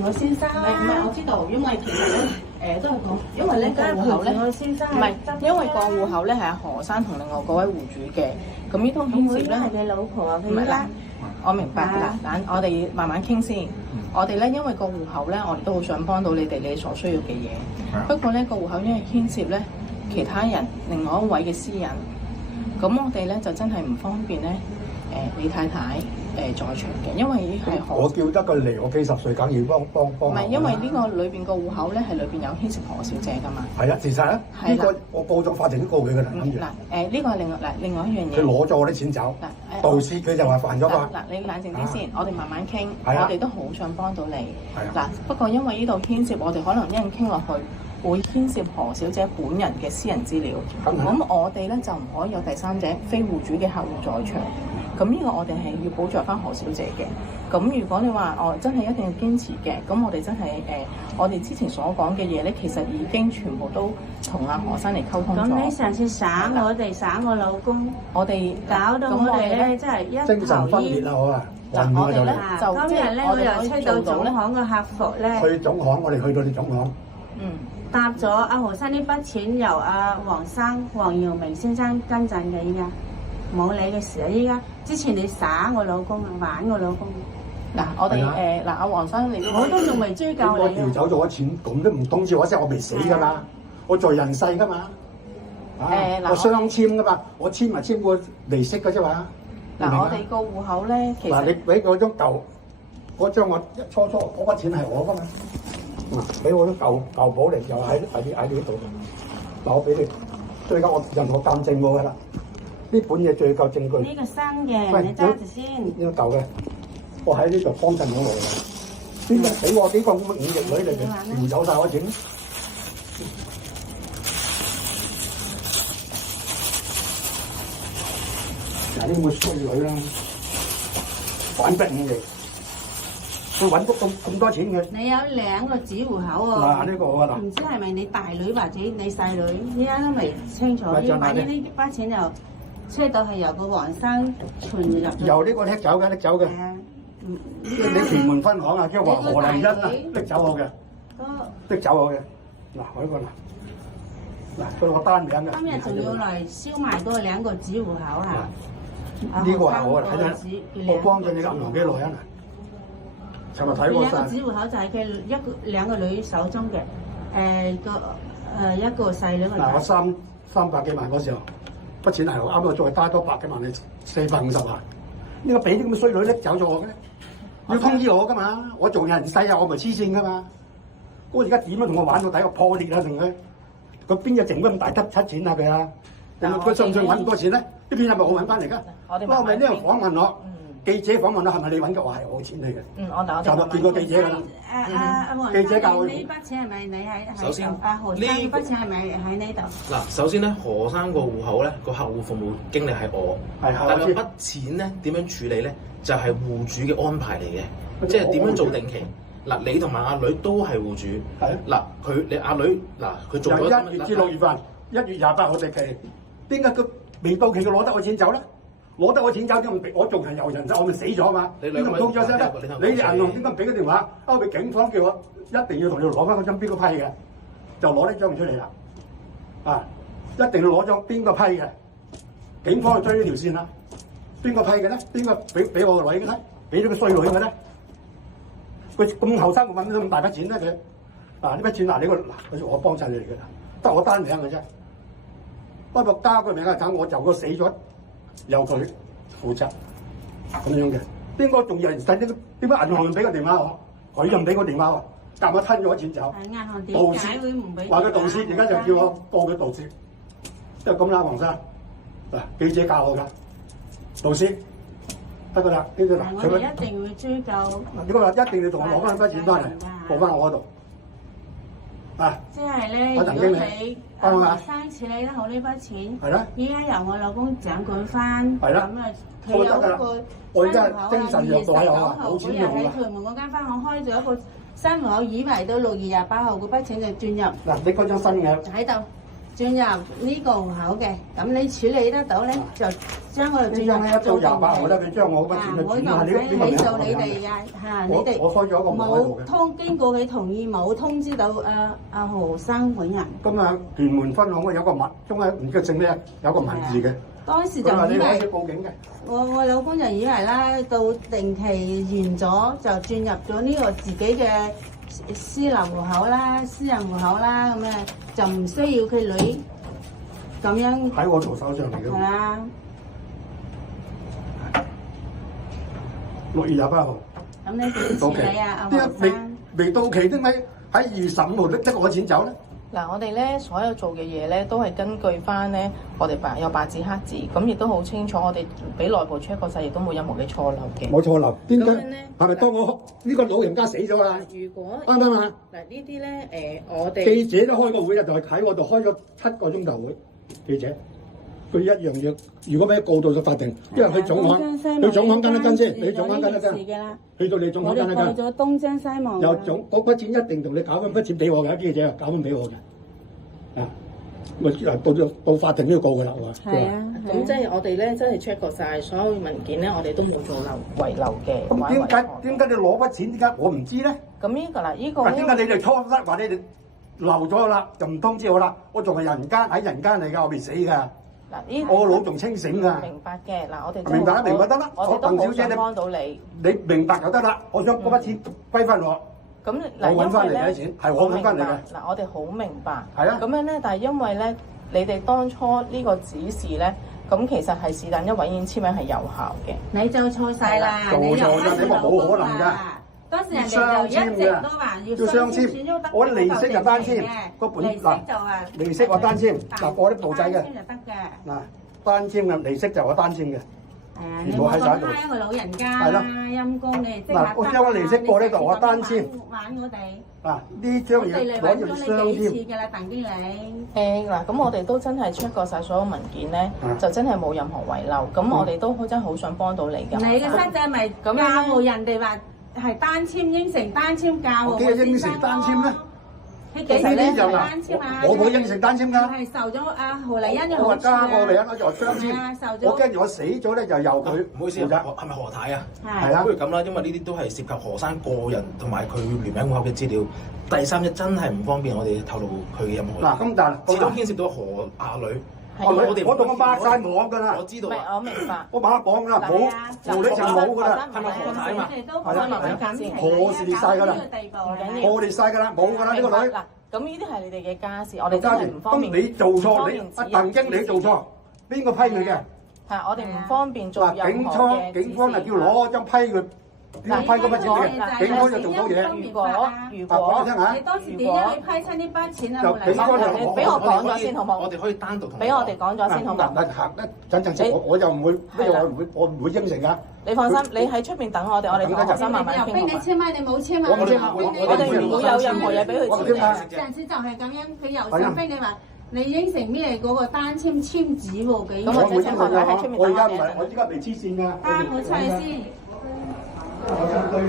陪我先生。唔係，我知道，因為其實咧，都係講，因為咧個戶口咧，我先生唔係，因為個戶口咧係阿何生同另外嗰位戶主嘅，咁呢通牽涉咧係你老婆啊，唔係啦，我明白啦，等我哋慢慢傾先。我哋咧因為個戶口咧，我哋都好想幫到你哋你所需要嘅嘢。不過咧個戶口因為牽涉咧其他人另外一位嘅私隱，咁我哋咧就真係唔方便咧。李太太在場嘅，因為係我叫得佢嚟，我幾十歲，梗要幫。唔係，因為呢個裏邊個戶口咧係裏邊有牽涉何小姐噶嘛。係啊，事實啊，呢個我報咗法庭都告佢噶啦。嗱，呢個係另外一樣嘢。佢攞咗我啲錢走。嗱，盜竊佢就話犯咗法。嗱，你冷靜啲先，我哋慢慢傾。係啊。我哋都好想幫到你。係啊。嗱，不過因為呢度牽涉，我哋可能一陣傾落去，會牽涉何小姐本人嘅私人資料。咁我哋咧就唔可以有第三者非戶主嘅客戶在場。咁呢個我哋係要保障翻何小姐嘅。咁如果你話真係一定要堅持嘅，咁我哋真係我哋之前所講嘅嘢咧，其實已經全部都同阿何生嚟溝通咗。咁你上次耍我哋耍我老公，我哋搞到我哋咧真係一精神分裂啦，我啊！嗱，我哋咧就今日咧我又吹到總行嘅客服咧，去總行，我哋去到啲總行。答咗阿何生呢筆錢由阿黃耀明先生跟進嘅，依家冇你嘅事啊！依家之前你耍我老公啊，玩我老公。嗱，我哋阿黃生你我都仲未追究你。我調走咗錢，咁都唔通知我聲，我未死噶嘛，我在人世噶嘛。我雙簽噶嘛，我簽埋簽過利息噶啫嘛。嗱，我哋個戶口咧，其實嗱，你俾嗰張舊嗰張我初嗰筆錢係我噶嘛。俾我啲舊保嚟，又喺呢度。嗱，我俾你，最緊我任何鑑證我噶啦。呢本嘢最夠證據。呢個新嘅，你揸住先。呢個舊嘅，我喺呢度幫襯我嚟。邊個俾我幾個咁嘅五億女嚟嘅，調走晒我錢？嗱，呢個衰女啦，反不五億。佢揾足咁多錢嘅。你有兩個子戶口喎。嗱，呢個啊嗱。唔知係咪你大女或者你細女？依家都未清楚。萬一呢筆錢又車到係由個黃生存入。由呢個拎走嘅，拎走嘅。係啊。你屯門分行啊，即係話何麗欣啊，拎走我嘅。拎走我嘅。嗱，我呢個嗱，佢個單名嘅。今日仲要嚟燒賣嗰兩個子戶口啊！呢個係我睇睇，我幫咗你銀行幾耐啊？尋日睇過晒。兩個子戶口就係佢兩個女手中嘅，一個細女。嗱，我300幾萬嗰時候，筆錢係我啱啱再加多100幾萬，你450萬。呢個俾啲咁嘅衰女拎走咗我嘅咧，要通知我噶嘛？我做人世啊，我咪黐線噶嘛？我而家點樣同我玩到底？我破裂啦，同佢邊有剩咁大筆錢啊佢啊？佢信唔信揾咁多錢咧？呢邊係咪我揾翻嚟㗎？我咪呢個訪問我。記者訪問我係咪你揾嘅？我係我錢嚟嘅。我就見過記者㗎啦。記者教我。呢筆錢係咪你喺？首先，何生呢筆錢係咪喺呢度？嗱，首先咧，何生個戶口咧個客戶服務經理係我，但係筆錢咧點樣處理咧，就係戶主嘅安排嚟嘅，即係點樣做定期。嗱，你同埋阿女都係戶主。係。嗱，你阿女佢做咗1月至6月份，1月28號定期，點解佢未到期佢攞得我錢走咧？攞得我錢走點唔俾？我仲係有人質，我咪死咗嘛？你唔通咗聲咧？你銀行點解唔俾個電話？勾俾警方叫我一定要同你攞翻嗰張邊個批嘅，就攞呢張出嚟啦。啊，一定要攞張邊個批嘅？警方去追呢條線啦。邊個批嘅咧？邊個俾我個女嘅咧？俾咗個衰女嘅咧？佢咁後生，佢揾到咁大筆錢咧？佢呢筆錢呢個我幫襯你嚟嘅，得我單名嘅啫。不過加個名啊，等我就個死咗。由佢負責咁樣嘅，邊個仲有人細啲？點解銀行唔俾個電話我？佢又唔俾個電話我，夾我吞咗錢走。銀行點解會唔俾？話佢盜竊，而家就叫我報佢盜竊，即係咁啦，黃生。嗱，記者教我㗎，盜竊得㗎啦，呢個嗱。我哋一定會追究。如果話一定要同我攞翻筆錢翻嚟，報翻我嗰度。即係咧，如果你生處理得好呢筆錢，係啦，依家由我老公掌管翻，係啦，咁啊，佢有一個我而家精神虐待29啊，號嗰日喺屯門嗰間分行開咗一個新戶口，以為到6月28號嗰筆錢就轉入。嗱，你嗰張新嘅喺度，進入呢個戶口嘅，咁你處理得到咧，就將佢轉入呢張到28號咧，佢將我嗰筆錢就轉下你做你哋呀嚇，你哋我開咗一個戶口嘅。冇經過佢同意，冇通知到阿何生本人。咁啊，屯門分行有個文，中間唔知姓咩，有個文字嘅。當時就以為報警嘅。我老公就以為啦，到定期完咗就轉入咗呢個自己嘅私樓戶口啦、私人戶口啦，咁啊就唔需要佢女咁樣喺我徒手上嚟嘅。係啊，6月28號。咁你點處理啊？阿黃生未到期點解喺25號拎我錢走咧？嗱，我哋咧所有做嘅嘢咧，都係根據翻咧我哋有白紙黑字，咁亦都好清楚，我哋俾內部 check 過晒，亦都冇任何嘅錯漏嘅。冇錯漏，點解？係咪當我我呢個老人家死咗啊？如果啱唔啱啊？嗱呢啲咧我哋記者都開個會啊，就係喺我度開咗7個鐘頭會。記者佢一樣嘢，如果俾告到咗法庭，因為佢總行，佢總行跟一跟先，你總行跟一跟，去到你總行跟一跟。我哋過咗東張西望。又總嗰筆錢一定同你搞翻筆錢俾我嘅，記者搞翻俾我嘅。啊，咪到法庭都要告㗎啦，係嘛？係啊，咁即係我哋咧真係 check 過晒所有文件咧，我哋都冇做遺漏嘅。咁點解你攞筆錢？點解我唔知咧？咁呢個嗱，呢個點解你哋錯失話你哋漏咗啦，就唔通知我啦？我仲係人間喺人間嚟㗎，我未死㗎。嗱，我腦仲清醒㗎。明白嘅，嗱，我哋明白得啦。我鄧小姐你幫到你，你明白就得啦。我想嗰筆錢歸翻我。咁我揾翻嚟嘅錢係我揾翻嚟嘅。嗱，我哋好明白。係啊。咁樣咧，但係因為咧，你哋當初呢個指示咧，咁其實係是但一位已經簽名係有效嘅。你就錯晒啦！做錯啫，你話冇可能㗎。當時人哋就一直都話要雙簽，我利息就單簽，個本嗱利息我單簽，嗱我啲簿仔嘅，嗱單簽嘅利息就我單簽嘅，全部喺晒度。一個老人家啦，陰公你即刻我將個利息過呢度，我單簽。玩我哋嗱呢張嘢攞住雙簽。嘅啦，鄧經理。嗱，咁我哋都真係 check 過晒所有文件咧，就真係冇任何遺漏。咁我哋都真係好想幫到你㗎。你嘅親仔咪教務人哋話？係單簽應承單簽教喎，幾日應承單簽咧？佢幾時咧單簽啊？我冇應承單簽㗎。係受咗阿何麗欣嘅好處啊！我加何麗欣我就雙簽。我驚我死咗咧，就由佢。唔好意思，係咪何太啊？係啊。不如咁啦，因為呢啲都係涉及何生個人同埋佢聯名戶口嘅資料。第三者真係唔方便我哋透露佢嘅任何。嗱咁但係，始終牽涉到何阿女。我同我抹晒網㗎啦。我知道。我明白。我抹網㗎啦，冇無理就冇㗎啦。係咪何太啊嘛？破事晒㗎啦，破裂晒㗎啦，冇㗎啦呢個女。嗱，咁呢啲係你哋嘅家事，我哋真係唔方便。咁你做錯，你阿鄧經理做錯，邊個批佢嘅？係我哋唔方便做任何嘅指示。警方係叫攞張批佢。點批嗰筆錢嘅？警方就做到嘢。如果你當時點樣去批親呢筆錢啊？就警方就俾我講咗先好冇？我哋可以單獨同俾我哋講咗先好冇？我就唔會，我唔會應承㗎。你放心，你喺出邊等我哋，我哋同學生慢慢傾。你簽咪？你冇簽嘛？我哋唔會有任何嘢俾佢簽嘅。上次就係咁樣，佢又想逼你話你應承咩嗰個單簽簽紙喎？咁或者請學仔喺出面等我哋。我而家未黐線㗎。好，蔡先。我對